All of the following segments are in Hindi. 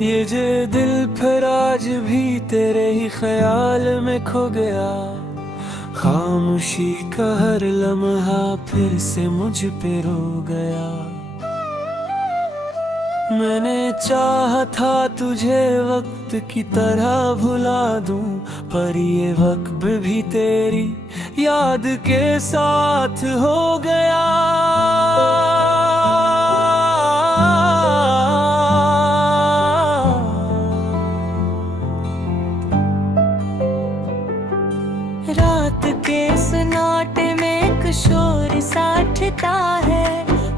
ये जे दिल फिर आज भी तेरे ही ख्याल में खो गया। खामोशी का हर लम्हा फिर से मुझ पे रो गया। मैंने चाहा था तुझे वक्त की तरह भुला दूं, पर ये वक्त भी तेरी याद के साथ हो गया। रात के सन्नाटे में एक शोर सा उठता है।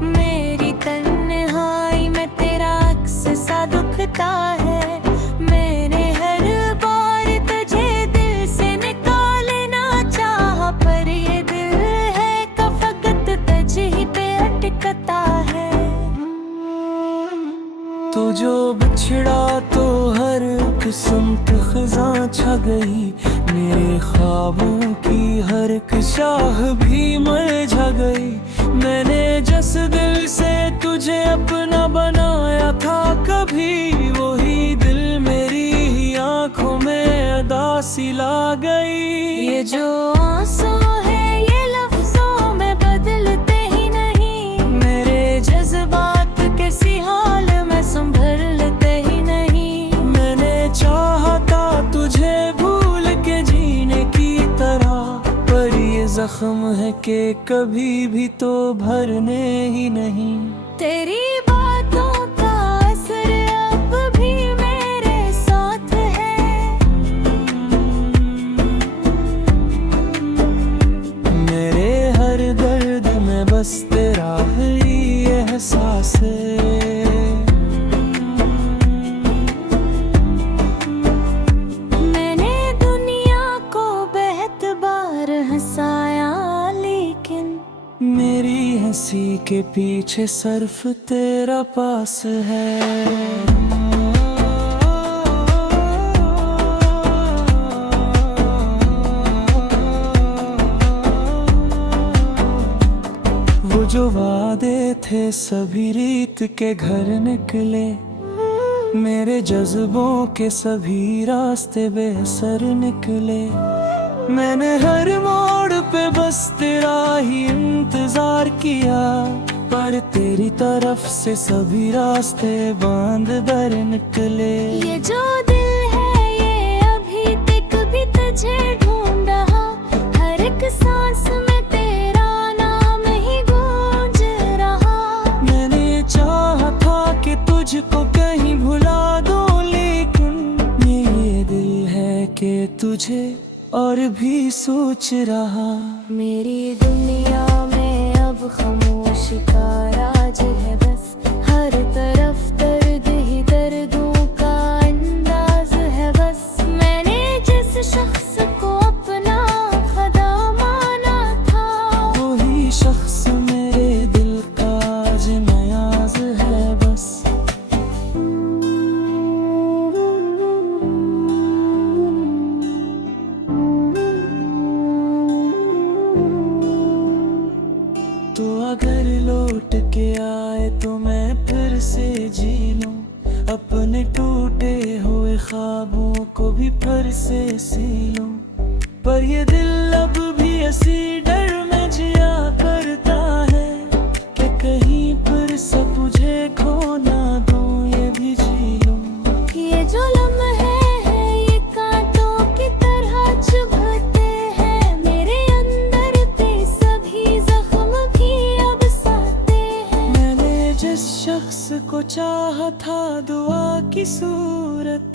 मेरी तन्हाई में तेरा अक्स सा दुखता है। मैंने हर बार तुझे दिल से निकालना चाहा, पर ये दिल है का फकत तुझ ही पे अटकता है। तो जो बिछड़ा तो हर किस्मत खिज़ां छा गई। मेरे ख्वाबों की हर एक चाह भी मुरझा गई। मैंने जिस दिल से तुझे अपना बनाया था, कभी वही दिल मेरी ही आंखों में अदा सी ला गई। ये जो आंसू है ये लफ्जों में बदलते ही नहीं। मेरे जज्बात कैसी हाल में संभलते ही नहीं। मैंने चाहा था तुझे भूल के जीने की तरह, पर ये जख्म है कि कभी भी तो भरने ही नहीं। तेरी बातों का असर अब भी मेरे साथ है। मेरे हर दर्द में बस तेरा ही एहसास है। मैंने दुनिया को बेहद बार हंसाया, लेकिन मेरी हंसी के पीछे सिर्फ तेरा पास है। वो जो वादे थे सभी रीत के घर निकले। मेरे जज्बों के सभी रास्ते बेअसर निकले। मैंने हर मोड़ पे बस तेरा ही इंतजार किया, पर तेरी तरफ से सभी रास्ते बांध बर निकले। ये जो दिल है ये अभी तक भी तुझे ढूंढ रहा। हर एक सांस में तेरा नाम ही गूंज रहा। मैंने चाहा था कि तुझको कहीं भुला दूं, लेकिन ये दिल है कि तुझे और भी सोच रहा। मेरी दुनिया में अब खामोशी का राज है बस। हर तरफ दर्द ही दर्दों का अंदाज है बस। मैंने जिस शख्स को अपना खुदा माना था, वही शख्स मेरे दिल का आज नयाज है बस। तो अगर लौट के आए तो मैं फिर से जी लूं, अपने टूटे हुए ख्वाबों को भी फिर से सी लूं। पर ये दिल अब भी ऐसी डर में जिया करता है कि कहीं फिर से तुझे खो ना दूं, ये भी जी लूं। ये जो लम्हे हैं ये कांटों की तरह चुभते हैं। मेरे अंदर पे सभी जख्म भी अब सहते हैं। मैंने जिस शख्स को चाहा था दुआ की सूरत,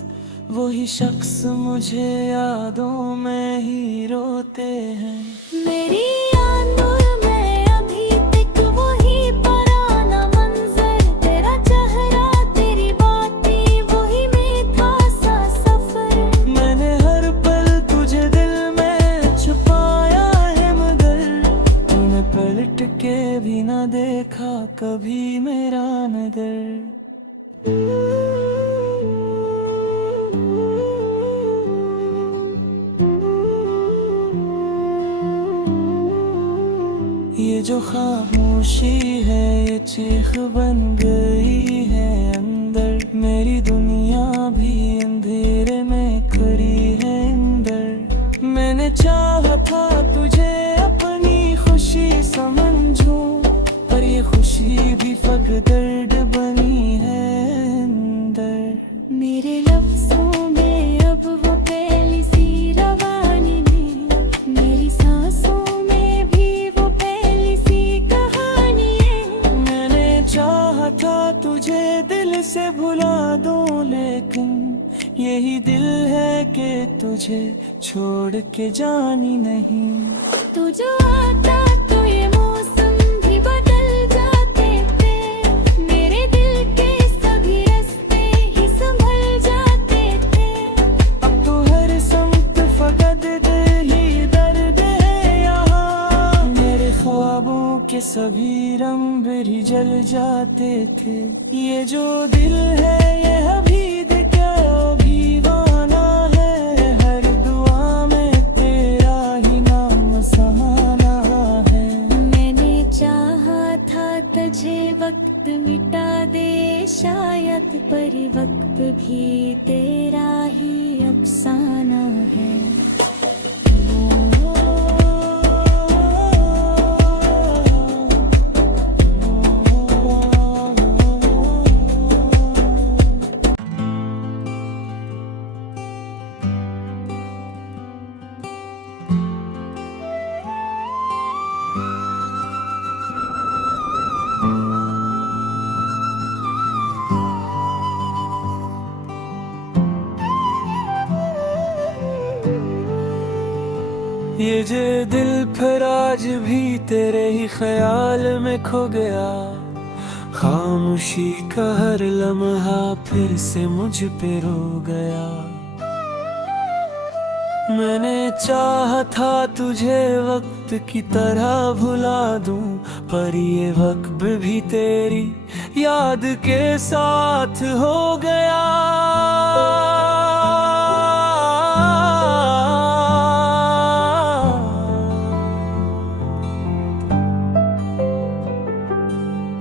वही शख्स मुझे यादों में ही रोते हैं। मेरी यादों में अभी तक वही पुराना मंजर। तेरा चेहरा तेरी बातें वही मीठा सा सफर। मैंने हर पल तुझे दिल में छुपाया है, मगर तूने पलट के भी ना देखा कभी मेरा नगर। ये जो खामोशी है ये चीख बन गई है अंदर। मेरी दुनिया चाहा था तुझे अपनी खुशी समझूं, पर ये खुशी भी फक दर्द बनी है अंदर। मेरे लफ्जों में अब वो पहली सी रवानी नहीं, मेरी सांसों में भी वो पहली सी कहानी है। मैंने चाहा था तुझे दिल से भुला दूं, लेकिन यही दिल है कि तुझे छोड़ के जानी नहीं। तू जो आता तो ये मौसम भी बदल जाते थे, मेरे दिल के सभी रास्ते ही संभल जाते थे। अब तो हर समत फकत दिल ही दर्द है यहाँ, मेरे ख्वाबों के सभी रंग भी जल जाते थे। ये जो दिल है ये अभी क्या दीवाना है, हर दुआ में तेरा ही नाम सहाना है। मैंने चाहा था तुझे वक्त मिटा दे शायद, पर वक्त भी तेरा ही अफसाना है। ये जे दिल फिर आज भी तेरे ही ख्याल में खो गया, खामोशी का हर लम्हा फिर से मुझ पे रो गया। मैंने चाहा था तुझे वक्त की तरह भुला दूं, पर ये वक्त भी तेरी याद के साथ हो गया।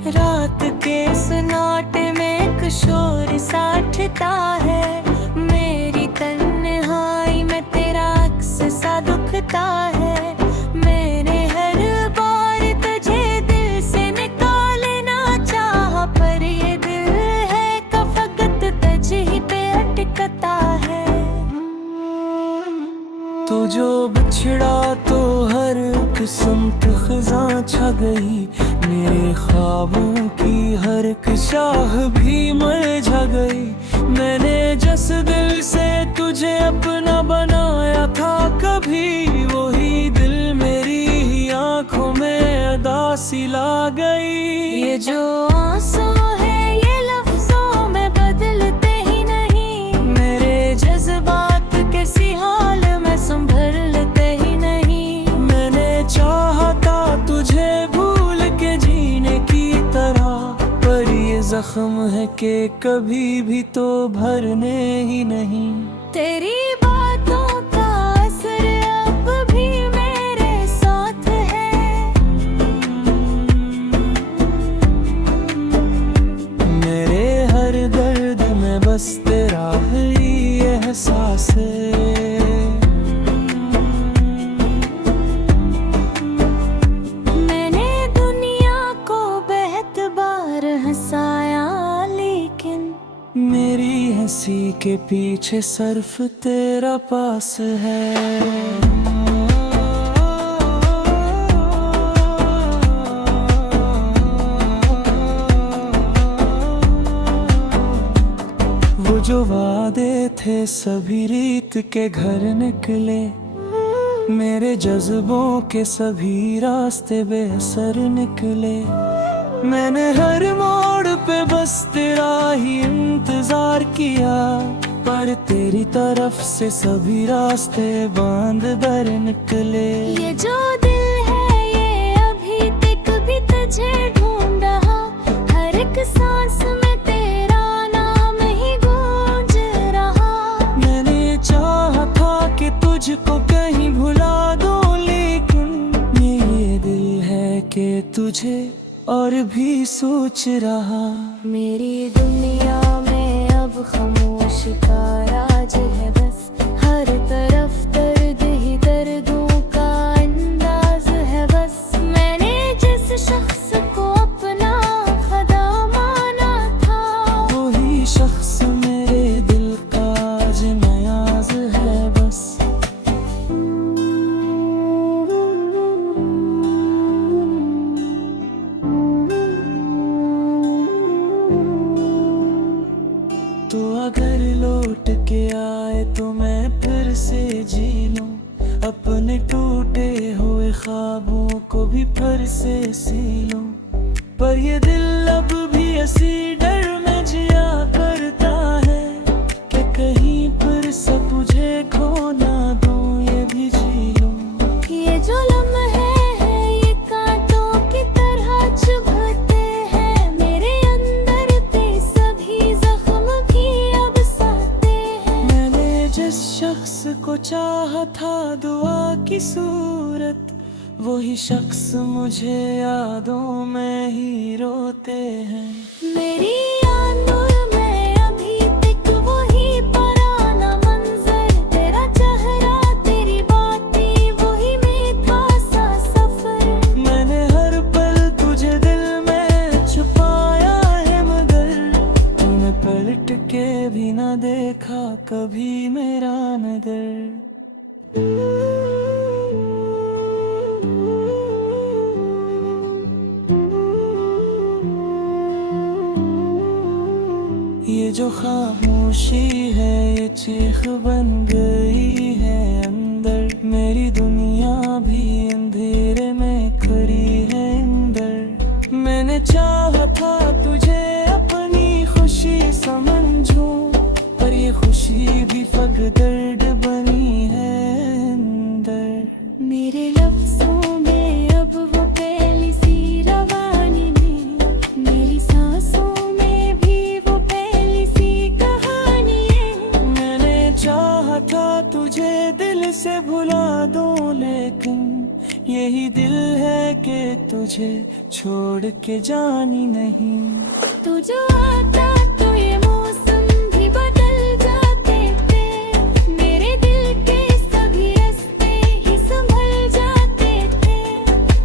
रात के सन्नाटे में एक शोर सा उठता है, मेरी तन्हाई में तेरा अक्स सा दुखता है। मैंने हर बार तुझे दिल से निकालना चाहा, पर ये दिल है का फकत तुझ ही पे अटकता है। तो जो बिछड़ा तो हर किस्मत खिज़ां छा गई, मेरे ख्वाबों की हर एक चाह भी मुरझा गई। मैंने जिस दिल से तुझे अपना बनाया था, कभी वही दिल मेरी ही आंखों में अदासी ला गई। ये जो आंसू है ये लफ्जों में बदलते ही नहीं, मेरे जज्बात किसी हाल में संभलते ही नहीं। मैंने चाहा था तुझे भूल के जीने की तरह, पर ये जख्म है कि कभी भी तो भरने ही नहीं। तेरी बातों का असर अब भी मेरे साथ है, मेरे हर दर्द में बस तेरा ही एहसास है। मैंने दुनिया को बेहद बार हंसाया, लेकिन मेरी हंसी के पीछे सिर्फ तेरा पास है। वो जो वादे थे सभी रीत के घर निकले, मेरे जज्बों के सभी रास्ते बेअसर निकले। मैंने हर मोड़ पे बस तेरा ही इंतजार किया, पर तेरी तरफ से सभी रास्ते बांध कर निकले। ये जो दिल है ये अभी तक भी तुझे ढूंढ रहा, हर एक सांस में तेरा नाम ही गूंज रहा। मैंने चाहा था कि तुझको कहीं भुला दूं, लेकिन ये दिल है कि तुझे और भी सोच रहा। मेरी दुनिया में अब खामोश का राज है, बस हर तरफ दर्द ही दर्द पर ये दिल अब भी ऐसी डर में जिया करता है कि कहीं पर सब तुझे खो ना दूं, ये भी जी लूं। ये जो लम्हे हैं ये कांटों की तरह चुभते हैं, मेरे अंदर पे सभी जख्म भी अब सहते हैं। मैंने जिस शख्स को चाहा था दुआ की सूरत, वही शख्स मुझे यादों में ही रोते हैं। मेरी यादों में अभी तक वही पुराना मंजर, तेरा चेहरा तेरी बातें वही मीठा सा सफर। मैंने हर पल तुझे दिल में छुपाया है, मगर तूने पलट के भी ना देखा कभी मेरा नगर। ये जो खामोशी है ये चीख बन गई है अंदर, मेरी दुनिया भी अंधेरे में खड़ी है अंदर। मैंने चाहा था तुझे अपनी खुशी समझूं, पर ये खुशी भी फग दर्द बनी है अंदर। मेरे लफ्जों में अब वो पहली सी रवानी नहीं, मेरी सांसों में भी वो पहली सी कहानी है। मैंने चाहा था तुझे दिल से भुला दूं, लेकिन यही दिल है कि तुझे छोड़ के जानी नहीं। तू जो आता तो ये मौसम भी बदल जाते थे, मेरे दिल के सभी रास्ते ही संभल जाते थे।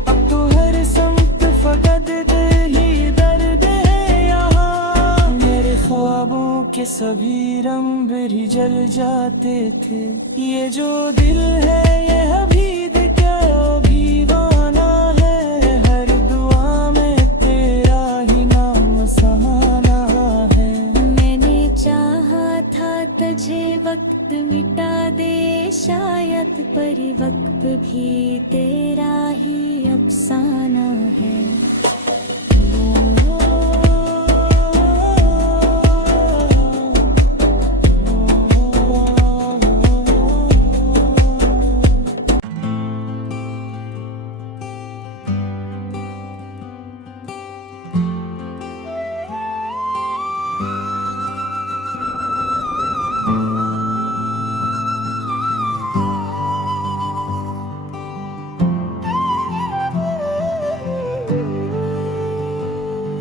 अब तो हर समत फकत दिल ही दर्द है यहाँ, मेरे ख्वाबों के सभी रंग भी जल जाते थे। ये जो दिल है ये हबीब क्या दीवाना है, हर दुआ में तेरा ही नाम सहाना है। मैंने चाहा था तुझे वक्त मिटा दे शायद, पर वक्त भी तेरा ही अफसाना है।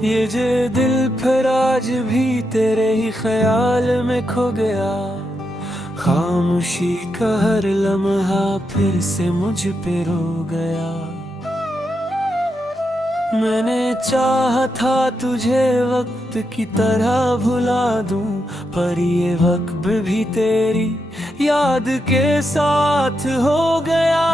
ये जे दिल फिर आज भी तेरे ही ख्याल में खो गया, खामोशी का हर लम्हा फिर से मुझ पे रो गया। मैंने चाहा था तुझे वक्त की तरह भुला दूं, पर ये वक्त भी तेरी याद के साथ हो गया।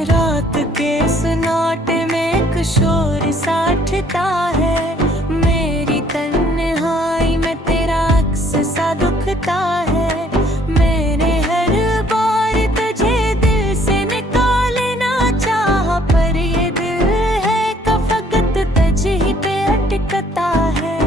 रात के सन्नाटे में एक शोर सा उठता है, मेरी तन्हाई में तेरा अक्स सा दुखता है। मैंने हर बार तुझे दिल से निकालना चाहा, पर ये दिल है का फकत तुझ ही पे अटकता है।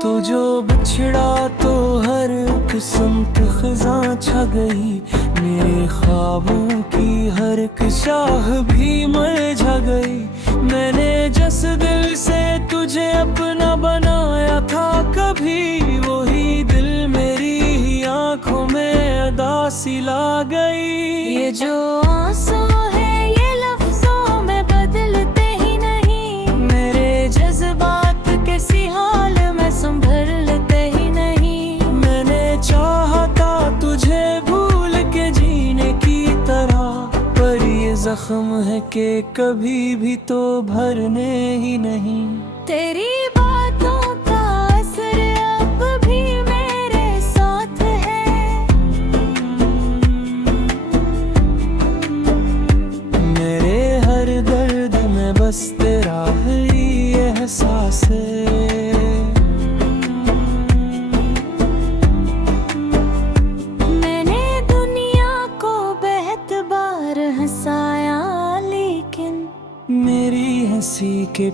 तो जो बिछड़ा तो हर किस्मत खिज़ां छा गई, मेरे ख्वाबों की हर एक शाह भी मुरझा गई। मैंने जिस दिल से तुझे अपना बनाया था, कभी वही दिल मेरी ही आंखों में अदा सिला गई। ये जो आंसू है ये लफ्जों में बदलते ही नहीं, मेरे जज्बात कैसी हाल में संभलते ही नहीं। मैंने चाहा था तुझे भूल के जीने की तरह, पर ये जख्म है कि कभी भी तो भरने ही नहीं। तेरी बातों का असर अब भी मेरे साथ है, मेरे हर दर्द में बस तेरा ही एहसास है।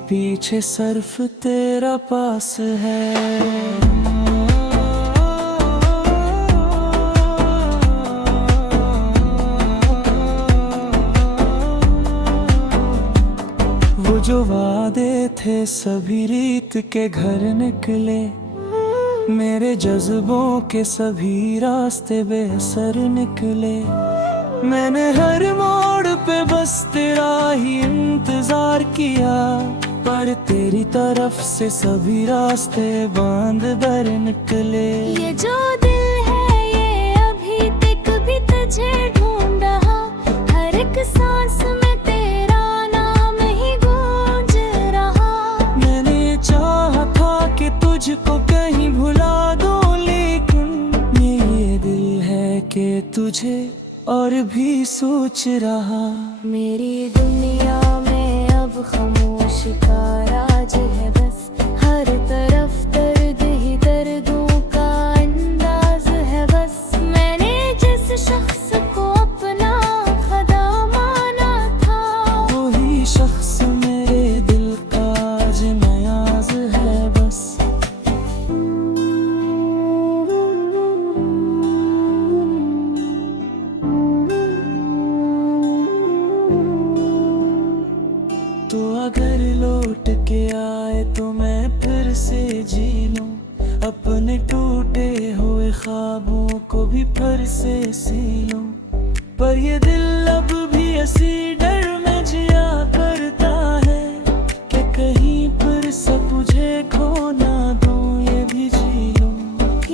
पीछे सिर्फ तेरा पास है। वो जो वादे थे सभी रीत के घर निकले, मेरे जज्बों के सभी रास्ते बेअसर निकले। मैंने हर मोड़ पे बस तेरा ही इंतजार किया, पर तेरी तरफ से सभी रास्ते बंद बर निकले। ये जो दिल है ये अभी तक भी तुझे ढूंढ रहा, हर एक सांस में तेरा नाम ही गूंज रहा। मैंने चाहा था कि तुझको कहीं भुला दूं, लेकिन ये दिल है कि तुझे और भी सोच रहा। मेरी दुनिया में अब खामोश का राज है बस, हर तरफ दर्द ही दर्दों का अंदाज है बस। मैंने जिस शख्स को अपना खुदा माना था, वही शख्स मेरे दिल का आज नयाज है बस। तो अगर लौट के आए तो मैं फिर से जी लूं, अपने टूटे हुए ख्वाबों को भी फिर से सी लूं। पर ये दिल अब भी ऐसी डर में जिया करता है कि कहीं फिर से तुझे खो ना दूं, ये भी जी लूं।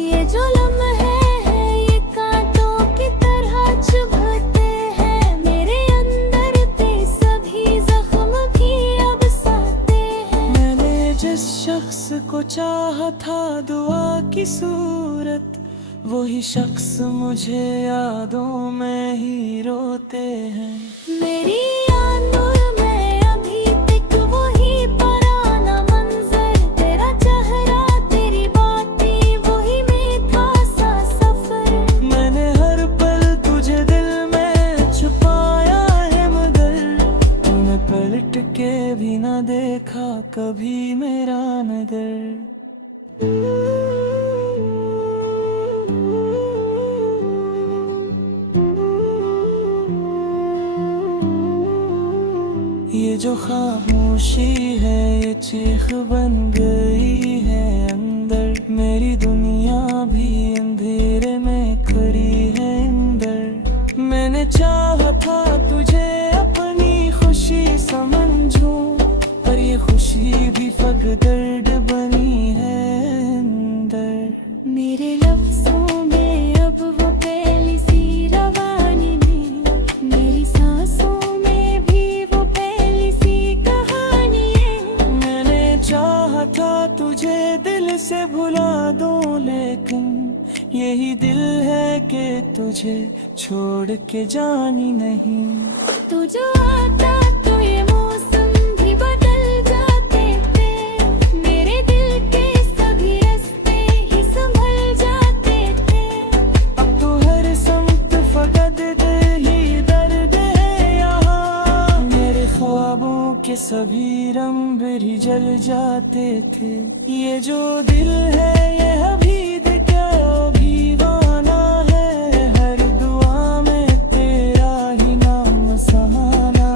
ये जो लम्हे हैं ये कांटों की तरह चुभते हैं, मेरे अंदर पे सभी जख्म भी अब सहते हैं। मैंने जिस शख्स को चाहा था दुआ की सूरत, वही शख्स मुझे यादों में ही रोते हैं। मेरी यादों में अभी तक वही पुराना मंजर, तेरा चेहरा तेरी बातें वही मीठा सा सफर। मैंने हर पल तुझे दिल में छुपाया है, मगर तूने पलट के भी ना देखा कभी मेरा नगर। ये जो खामोशी है ये चीख बन गई है अंदर, मेरी दुनिया भी अंधेरे में खड़ी है अंदर। मैंने चाहा था तुझे अपनी खुशी समझूं, पर ये खुशी भी फग दर्द बनी है अंदर। मेरे लफ्जों में अब वो पहली सी रवानी नहीं, मेरी सांसों में भी वो पहली सी कहानी है। मैंने चाहा था तुझे दिल से भुला दूं, लेकिन यही दिल है कि तुझे छोड़ के जानी नहीं। तू जो आता तो ये मौसम भी बदल जाते थे, मेरे दिल के सभी रास्ते ही संभल जाते थे। अब तो हर समत फकत दिल ही दर्द है यहाँ, मेरे ख्वाबों के सभी रंग भी जल जाते थे। ये जो दिल है ये अभी क्या दीवाना है, हर दुआ में तेरा ही नाम समाना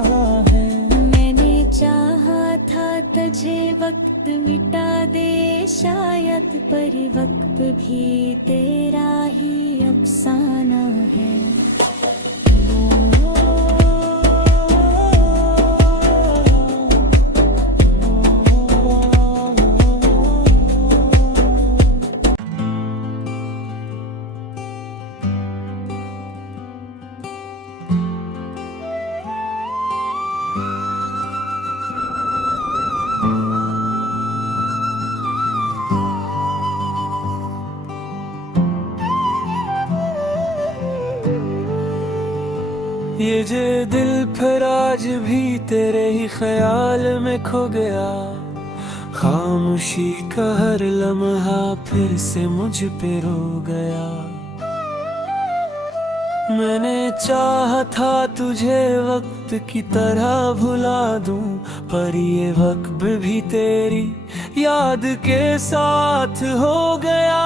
है। मैंने चाहा था तुझे वक्त मिटा दे शायद, पर वक्त भी तेरा ही अफसाना है। ये जे दिल फिर आज भी तेरे ही ख्याल में खो गया, खामोशी का हर लम्हा फिर से मुझ पे रो गया। मैंने चाहा था तुझे वक्त की तरह भुला दूं, पर ये वक्त भी तेरी याद के साथ हो गया।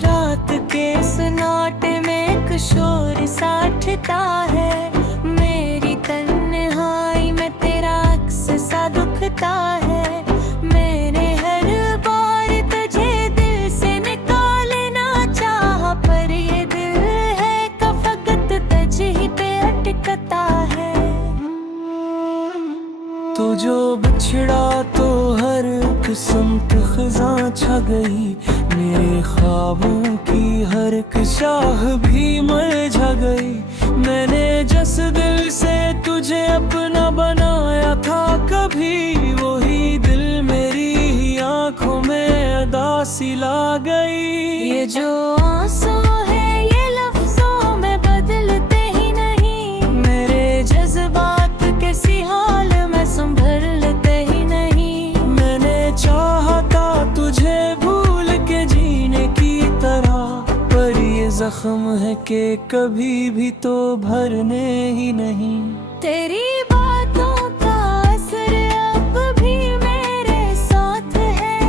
रात के सन्नाटे में एक शोर सा उठता है, मेरी तन्हाई में तेरा अक्स सा दुखता है। मैंने हर बार तुझे दिल से निकालना चाहा, पर ये दिल है का फकत तुझ ही पे अटकता है। तो जो बिछड़ा तो हर किस्मत खज़ां छा गई, मेरे ख्वाबों की हर एक शाह भी मुरझा गई। मैंने जिस दिल से तुझे अपना बनाया था, कभी वही दिल मेरी ही आंखों में अदासी ला गई। ये जो आंसू है ये लफ्जों में बदलते ही नहीं, मेरे जज्बात कैसी हाल में संभलते ही नहीं। मैंने चाहा था तुझे भूल के जीने की तरह, पर ये जख्म है कि कभी भी तो भरने ही नहीं। तेरी बातों का असर अब भी मेरे साथ है,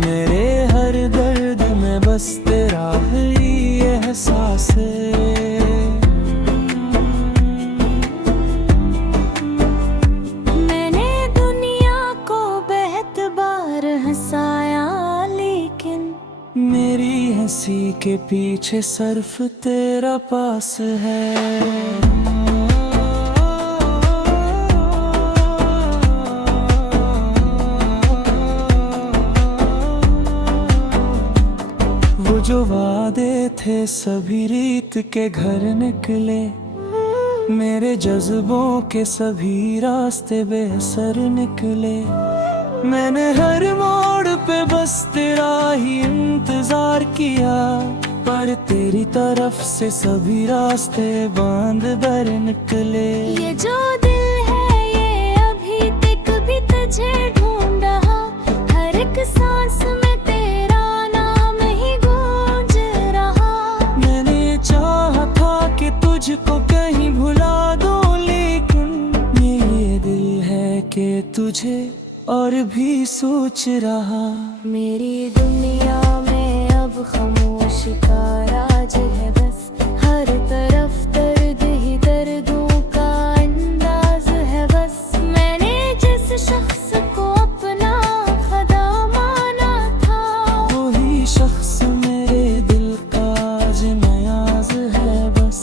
मेरे हर दर्द में बस तेरा ही एहसास है। मैंने दुनिया को बेहद बार हंसाया, लेकिन मेरी हंसी के पीछे सिर्फ तेरा पास है। वो जो वादे थे सभी रीत के घर निकले, मेरे जज्बों के सभी रास्ते बेअसर निकले। मैंने हर मोड़ पे बस तेरा ही इंतजार किया, पर तेरी तरफ से सभी रास्ते बांध बर निकले। ये जो दिल है ये अभी तक भी तुझे ढूंढ रहा, हर एक सांस में तेरा नाम ही गूंज रहा। मैंने चाहा था कि तुझको कहीं भुला दूं, लेकिन ये दिल है कि तुझे और भी सोच रहा। मेरी दुनिया में अब खामोश का राज है, बस हर तरफ दर्द ही दर्दों का अंदाज है। बस मैंने जिस शख्स को अपना खुदा माना था, वही शख्स मेरे दिल का आज नयाज है। बस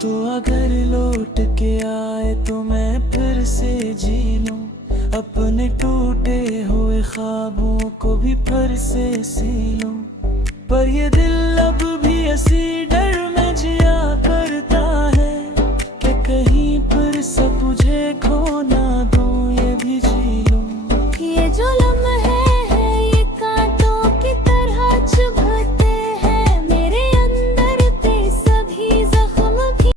तो अगर लौट के आए तो मैं फिर से जी लूं, अपने टूटे हुए ख्वाबों को भी फिर से सी लूं, पर ये दिल अब भी असीर